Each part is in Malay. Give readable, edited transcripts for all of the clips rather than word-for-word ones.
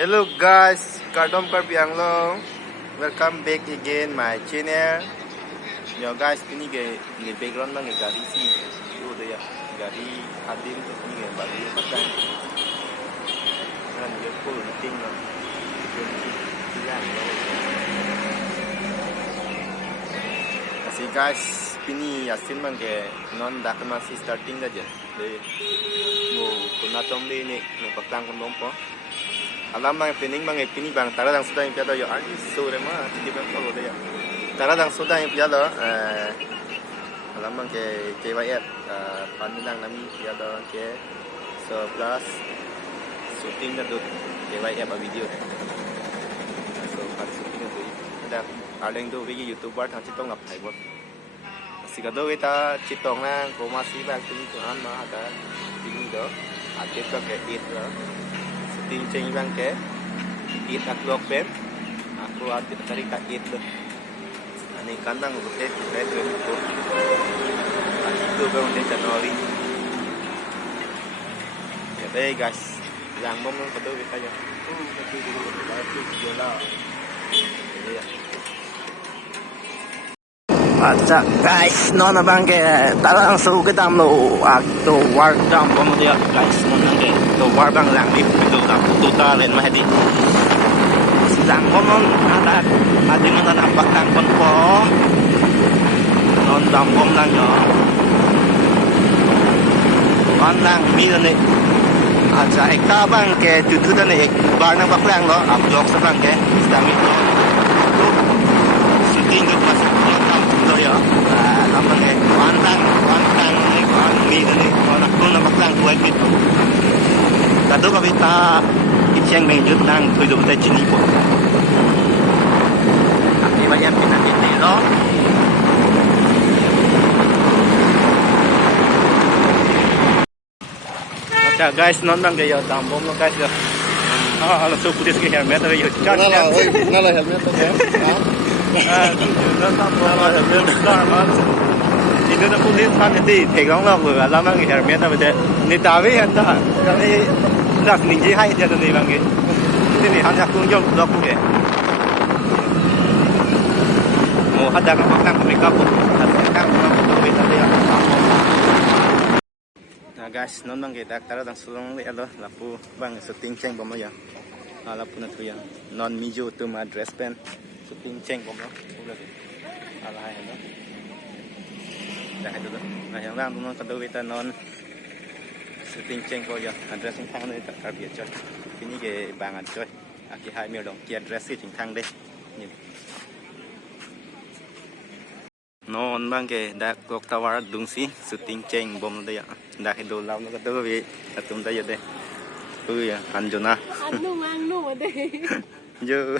Hello guys, Kardom Karpianglong. Welcome back again my channel. Yo guys, ini ke background bang gari si, itu dia gari hadir tu ini baru pasang. Kan dia full meeting lah. Siang lo. Kasih guys, ini yasin bang ke non dak masih starting aja. Deh, mau kuna tom deh ni, mau pasang kon po. Alam bang pening bang ini bang tara dang sudah yang piada yo ani sore mah tidak bang kalau dia tara dang sudah yang piada alam bang ke KYF pandang nami piada ke 11 shooting dah tu KYF video so pas shooting tu ada yang tu video YouTuber thang citong ngap thai bot sikado kita citong na ko masih bang tu an mah ada ini do ada ke itu Tinceng bang ke it upload pen aku ada cari kaki itu ini kandang untuk itu bang di channel ini ya deh guys yang bom yang kedua kita ya Acha guys, nona bang ke tarang suruh kita amlo atau war dam bom dia guys nona ke to war bang lang ni itu dah tuta len mah di sedang bom ada mana nampak tang pon po non dam bom lang yo lang mi ni acha ekta bang ke tutu dan ek bar nang baklang lo upload sa bang ke sedang itu shooting ke pas ya, apa ni? Pantang ni, mi ni, orang pun nampak lang tuai itu. Kado kita iciang menjut nang tujuh belas jenis pun. Tapi banyak pinang ini lo. Oke guys, nonton gaya tambom lo guys ya. Langsung putih ke helmet tapi yo. Nala helmet tu ya. Ini dah pun lihat kan nanti tegang lah gua, lama nggak hermet apa deh. Ini tahu ya dah, kali nak ninja hai dia tu ni bang. Ini hanya kunjung dok ke. Mau ada kan makan mereka pun, kan orang tu kita dia. Nah guys, non bang kita taruh dalam sulung ni aloh, lapu bang shooting ceng bom ya. Lapu nanti yang non miju tu mah dress pen. Shooting ceng bom lo, boleh tu. Alah hai tu. Dah itu tu. Nah yang lain tu non kado kita non shooting ceng bom ya. Address yang thang ni tak terbiak coy. Ini ke bangan coy. Aki hai mil dong. Ki address sih thang deh. Ni. Non bang ke dak kok tawar dung si shooting ceng bom tu ya. Dak itu lau tu kado we atum tu ya deh. Tu ya anjuna. Anu deh. Jo.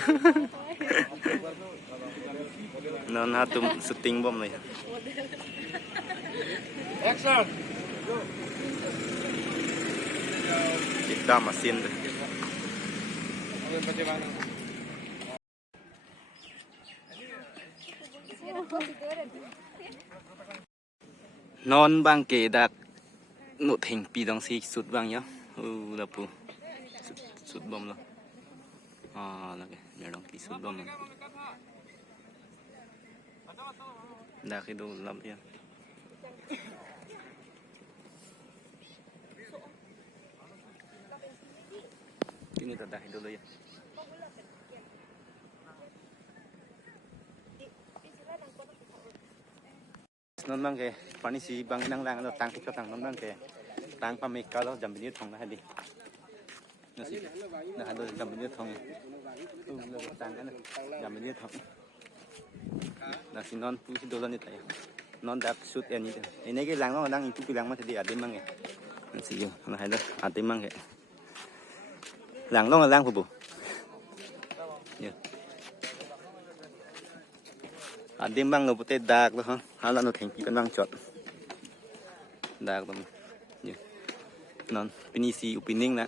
Non hatum shooting bom ni. Action. Kita mesin tu. Non bang ke dak nụ thình pi dong si sút bang ya. Là pu. Sút bom lo. Lagi merong ki sút bom. Dah itu lam dia. Ini tak dah dulu ya. Non bang ke pani si bang nang lang lo tang kita tang non bang ke tang pamik kalau jam ini thong lah di. Nasi nah ada jam ini thong. Tang kan jam ini thong. Nasi non puisi dulu ni tay. Non dak shoot any tu. Ini ke lang lo nang itu bilang mah tadi ada mang ke. Nasi yo nah ada ada mang ke. Lang lo lang bu. Ya. Ada mang lo putih dak lo ha. Hala no thengpi kan bang chot. Dak lo. Ya. Non pinisi upining na.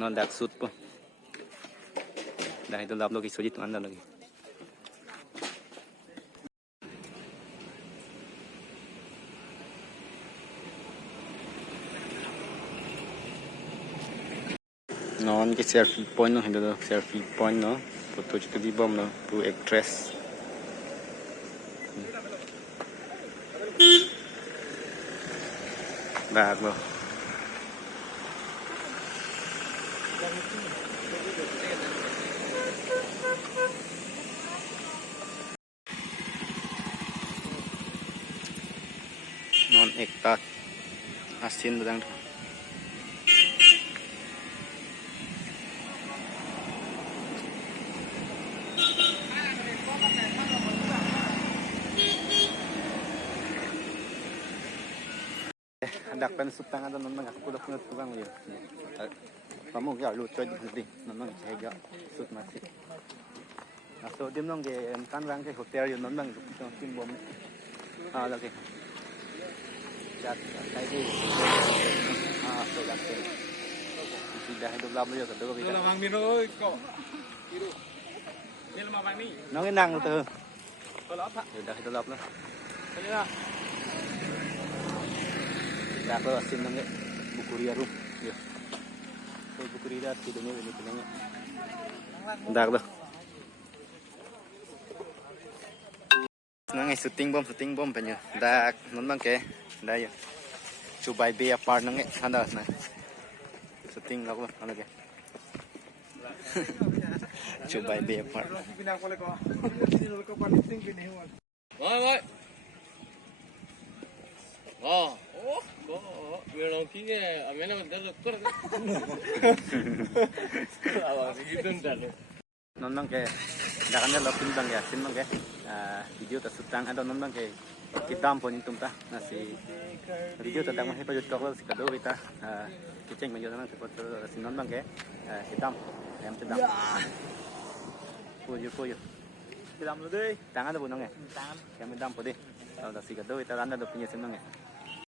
Non dak shoot po. Dah itu lap lo ki sojit anda lagi. Non cái selfie point nó hình đó selfie point nó photo chụp đi bom nó pu actress bạc rồi non ektat asin bedang đặc bên sụp tăng ada nonton aku udah punya tukang ya kamu ya lu coy di nonton saya ya sud masih so dim nong ke kan rang ke hotel ya nonton tim bom lagi jat kayak di so lagi sudah hidup lama ya kedua bisa Mang Mino ơi, cậu. Đi. Đi là mang đi. nó cái năng từ Tôi lót ạ. sudah hidup lama Thế nên là dah aku asin nang buku ria rum ya buku ria tidurnya ini penanya dah tuh nang shooting bom penyo dah non bang ke dah ya coba be apart nang anda na shooting aku ano ke coba be apart pinang ko le ko. Pinang ko pa listing pinahiwan. Rồi. Người đồng chí nghe, mấy năm mình đã được tốt. non bang ke dah kan lo pin bang ya sin bang ke video ta sutang ada non bang ke kitam pon tumta nasi video ta dang hepa jut koklo sikado kita kiceng menjo nang sepot sin non bang ke kitam em sedang puyo Đi làm rồi đi. tangan ada bunong Tangan. em dam podi kalau sikado kita anda do punya sin bang